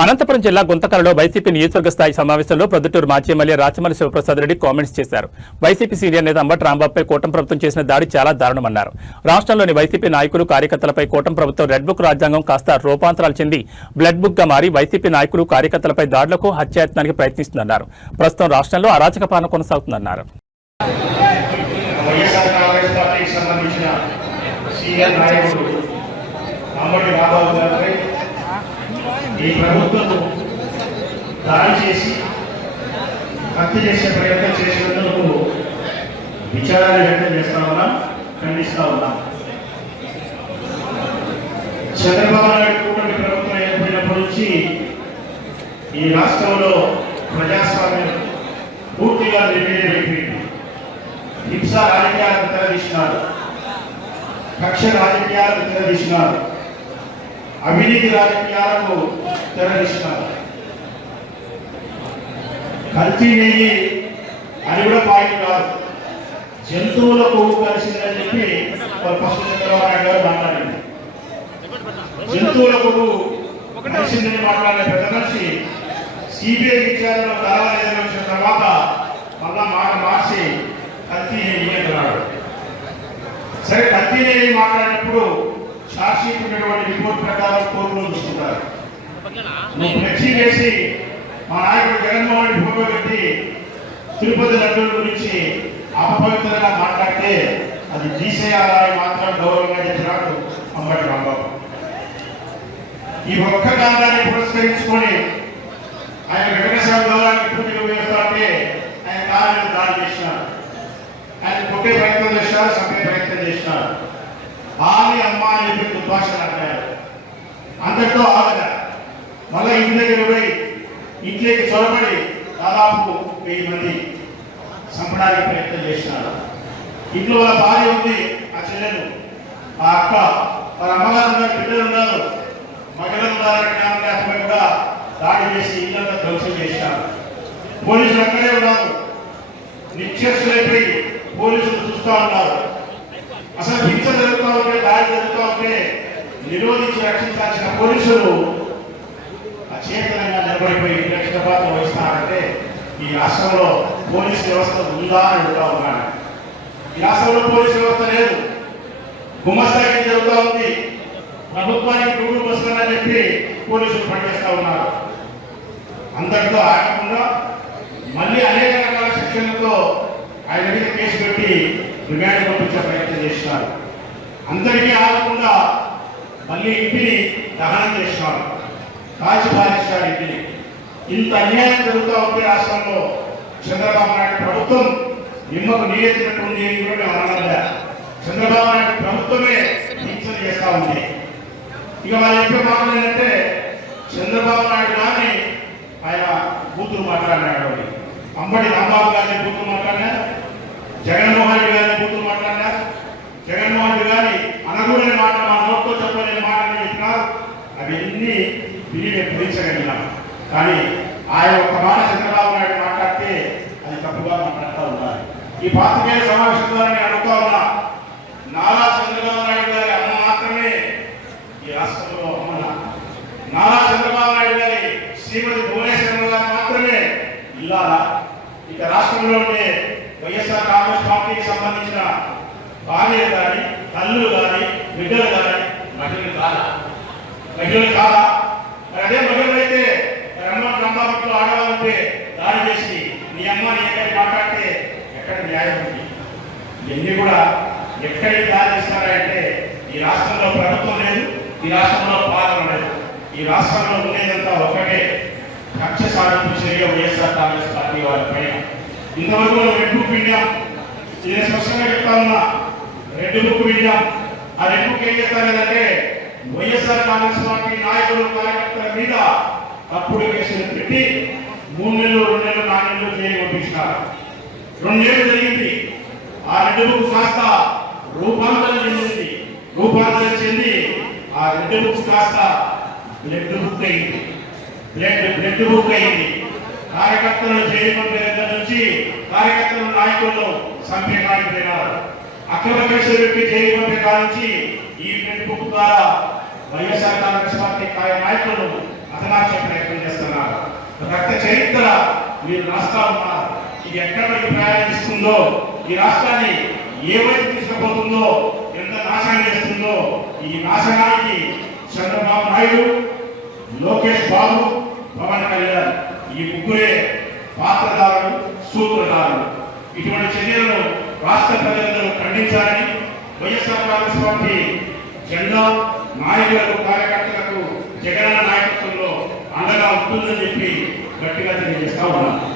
అనంతపురం జిల్లా గుంతకలలో వైసీపీ నియోజకవర్గ స్థాయి సమావేశంలో ప్రొద్దుటూరు మాజీ ఎమ్మెల్యే రాచమల్లి శివప్రసాద్ రెడ్డి కామెంట్స్ చేశారు. వైసీపీ సీనియర్ నేత అంబటి రాంబాబుపై కూటమి ప్రభుత్వం చేసిన దాడి చాలా దారుణమన్నారు. రాష్ట్రంలోని వైసీపీ నాయకులు కార్యకర్తలపై కూటమి ప్రభుత్వం రెడ్ బుక్ రాజ్యాంగం కాస్త రూపాంతరాలు చెంది బ్లడ్ బుక్ గా మారి వైసీపీ నాయకులు కార్యకర్తలపై దాడులకు హత్యాయత్నానికి ప్రయత్నిస్తుందన్నారు. ప్రస్తుతం రాష్ట్రంలో అరాచక పాలన కొనసాగుతుందన్నారు. ఈ ప్రభుత్వం దాడి చేసి హత్య చేసే ప్రయత్నం చేసినందుకు విచారణ వ్యక్తం చేస్తా ఉన్నాం, ఖండిస్తా ఉన్నాం. చంద్రబాబు నాయుడు కూటమి ప్రభుత్వం ఏర్పడినప్పటి నుంచి ఈ రాష్ట్రంలో ప్రజాస్వామ్యం పూర్తిగా నిర్వీర్యమైపోయింది. హింస రాజకీయాలకు తెరదీసినారు, కక్ష రాజకీయాలకు తెరదీసినారు, అవినీతి రాజకీయాలకు తెరదీసినారు. కల్తీ నెయ్యి అని కూడా పాయింట్ కాదు, జంతువుల కొవ్వు కలిసిందని చెప్పి ఫస్ట్ చంద్రబాబు నాయుడు గారు మాట్లాడింది. జంతువుల కొవ్వు కలిసిందని మాట్లాడే పెద్ద మనిషి సిబిఐ విచారణలో కలవలేదని వచ్చిన తర్వాత మళ్ళా మాట మార్చి కల్తీ నెయ్యి అంటున్నాడు. సరే, కల్తీ నెయ్యి మాట్లాడినప్పుడు సాక్షికి ఉన్నటువంటి రిపోర్ట్ ప్రకారం కోర్టులో చూసుకుంటారు. నువ్వు ఫ్లెక్సీ వేసి మా నాయకుడు జగన్మోహన్ రెడ్డి ఫోటో పెట్టి తిరుపతి లడ్డూల గురించి అపవిత్రంగా మాట్లాడితే అది తీసేయాలని మాత్రం గౌరవంగా చెప్పినట్టు అంబటి రాంబాబు. ఈ ఒక్క కారణాన్ని పురస్కరించుకొని ఆయన వెంకటేశ్వర గౌరవానికి పూజలు వేస్తారంటే ఆయన కారణం దాడి చేసినారు. ఆయన కొట్టే ప్రయత్నం చేసినారు, చంపే ప్రయత్నం చేసినారు. ఆమె అమ్మ అని చెప్పి దుర్భాషలు అంటారు. అంతటితో ఆగదా, మళ్ళీ ఇంటి దగ్గర పోయి ఇంట్లోకి చొరబడి దాదాపు 1000 మంది చంపడానికి ప్రయత్నం చేసినారు. ఇంట్లో వాళ్ళ భార్య ఉంది, ఆ చెల్లెలు, ఆ అక్క, వాళ్ళ అమ్మగారు ఉన్నారు, బిడ్డలు ఉన్నారు, మహిళలు ఉన్నారని జ్ఞానం లేకపోయి కూడా దాడి చేసి ఇల్లంతా ధ్వంసం చేసినారు. పోలీసులు అక్కడే ఉన్నారు, నిశ్చర్సులైపోయి పోలీసులు చూస్తూ ఉన్నారు. అసలు హింస జరుగుతూ ఉంటే, దాడి జరుగుతూ ఉంటే నిరోధించి రక్షించాల్సిన పోలీసులు అచేతనంగా నిలబడిపోయి రక్షణపాత్ర వహిస్తున్నారంటే ఈ రాష్ట్రంలో పోలీసు వ్యవస్థ ఉందా అని అడుగుతా ఉన్నాను. ఈ రాష్ట్రంలో పోలీసు వ్యవస్థ లేదు, గుమస్తాకి జరుగుతూ ఉంది. ప్రభుత్వానికి డూడు వస్తుందని చెప్పి పోలీసులు పనిచేస్తూ ఉన్నారు. అందరితో ఆగకుండా మళ్ళీ అనేక రకాల శిక్షణలతో ఆయన మీద కేసు పెట్టి రిమాండ్ పంపించే ప్రయత్నం చేసినారు. అందరికీ ఆగకుండా మళ్ళీ ఇంటిని దహనం చేసినారు, కాల్చి పారేసినారు ఇంటిని. ఇంత అన్యాయం జరుగుతూ ఉంటే రాష్ట్రంలో చంద్రబాబు నాయుడు ప్రభుత్వం నిమ్మకు నీరెత్తినట్టుంది కూడా మేము అనగా చంద్రబాబు నాయుడు ప్రభుత్వమే హింసలు చేస్తూ ఉంది. ఇక వాళ్ళు చెప్పే మాటలు ఏంటంటే చంద్రబాబు నాయుడు గారిని ఆయన కూతురు మాట్లాడినాడు, అంబటి రాంబాబు గారిని కూతురు మాట్లాడినారు, జగన్మోహన్ రెడ్డి గారిని కూతురు మాట్లాడినారు, జగన్మోహన్ రెడ్డి గారిని అనకూడని మాట మా నోట్తో చెప్పలేని మాటని చెప్పినారు. అవన్నీ విని మేము భరించగలిగినాం. కానీ ఆయన ఒక మాట చంద్రబాబు నాయుడు మాట్లాడితే అది తప్పుగా మాట్లాడుతూ ఉన్నారు. ఈ పాత్రికేయ సమావేశం ద్వారా నేను అడుగుతా ఉన్నా, నారా చంద్రబాబు నాయుడు గారి అమ్మ మాత్రమే ఈ రాష్ట్రంలో అమ్మన, నారా చంద్రబాబు నాయుడు గారి శ్రీమతి భువనేశ్వర గారు మాత్రమే ఇల్లాలా? ఇక రాష్ట్రంలో ఉండే వైఎస్ఆర్ కాంగ్రెస్ పార్టీకి సంబంధించిన భార్యలు కానీ, తల్లులు కానీ, బిడ్డలు కానీ మహిళలు కాదా? మహిళలు కాదా? మరి అదే మహిళలు అయితే అమ్మ రాంబాబులో ఆడవాలంటే దాడి చేసి నీ అమ్మ నీ ఎక్కడ మాట్లాడితే ఎక్కడ న్యాయం ఉంది? ఇవన్నీ కూడా ఎక్కడికి దాడి చేస్తారంటే ఈ రాష్ట్రంలో ప్రభుత్వం లేదు, ఈ రాష్ట్రంలో పాలన లేదు. ఈ రాష్ట్రంలో ఉండేదంతా ఒకటే, కక్ష సాధింపు చర్య వైఎస్ఆర్ కాంగ్రెస్ పార్టీ వారి పైన. ఇంతవరకు రెడ్ బుక్ విన్నాం, నేను స్పష్టంగా చెప్తా ఉన్నా, రెడ్ బుక్ విన్నాం. ఆ రెడ్ బుక్ ఏం చేస్తారంటే వైఎస్ఆర్ కాంగ్రెస్ పార్టీ నాయకులు కార్యకర్తల మీద తప్పుడు కేసులు పెట్టి 3 నెలలు 2 నెలలు 4 నెలలు జైలు పంపించినారు. 2 నెలలు జరిగింది. ఆ రెడ్ బుక్ కాస్త రూపాంతరం చెందింది. రూపాంతరం చెంది ఆ రెడ్ బుక్ కాస్త బ్లడ్ బుక్ అయింది. బ్లడ్ బుక్ అయింది. కార్యకర్తలను జైలు పంపే దగ్గర నుంచి కార్యకర్తల నాయకులను చంపేయడానికి పోయినారు. అక్రమ కేసులు పెట్టి జైలు పంపే కానించి ఈ బ్లడ్ బుక్ ద్వారా వైఎస్ఆర్ కాంగ్రెస్ పార్టీ నాయకులను హతమార్చే ప్రయత్నం చేస్తున్నారు. రక్త చరిత్ర మీరు రాస్తా ఉన్నారు. ఇది ఎక్కడికి ప్రయాణిస్తుందో, ఈ రాష్ట్రాన్ని ఏ వైపు తీసుకుపోతుందో, ఎంత నాశనం చేస్తుందో, ఈ నాశనానికి చంద్రబాబు నాయుడు, లోకేష్ బాబు, పవన్ కళ్యాణ్ ఈ ముగ్గురే పాత్రధారులు, సూత్రధారులు. ఇటువంటి చర్యలను రాష్ట్ర ప్రజలను ఖండించాలని వైఎస్ఆర్ కాంగ్రెస్ పార్టీ జెండా నాయకులకు, కార్యకర్తలకు జగనన్న నాయకత్వంలో అండగా ఉంటుందని చెప్పి గట్టిగా తెలియజేస్తా ఉన్నాను.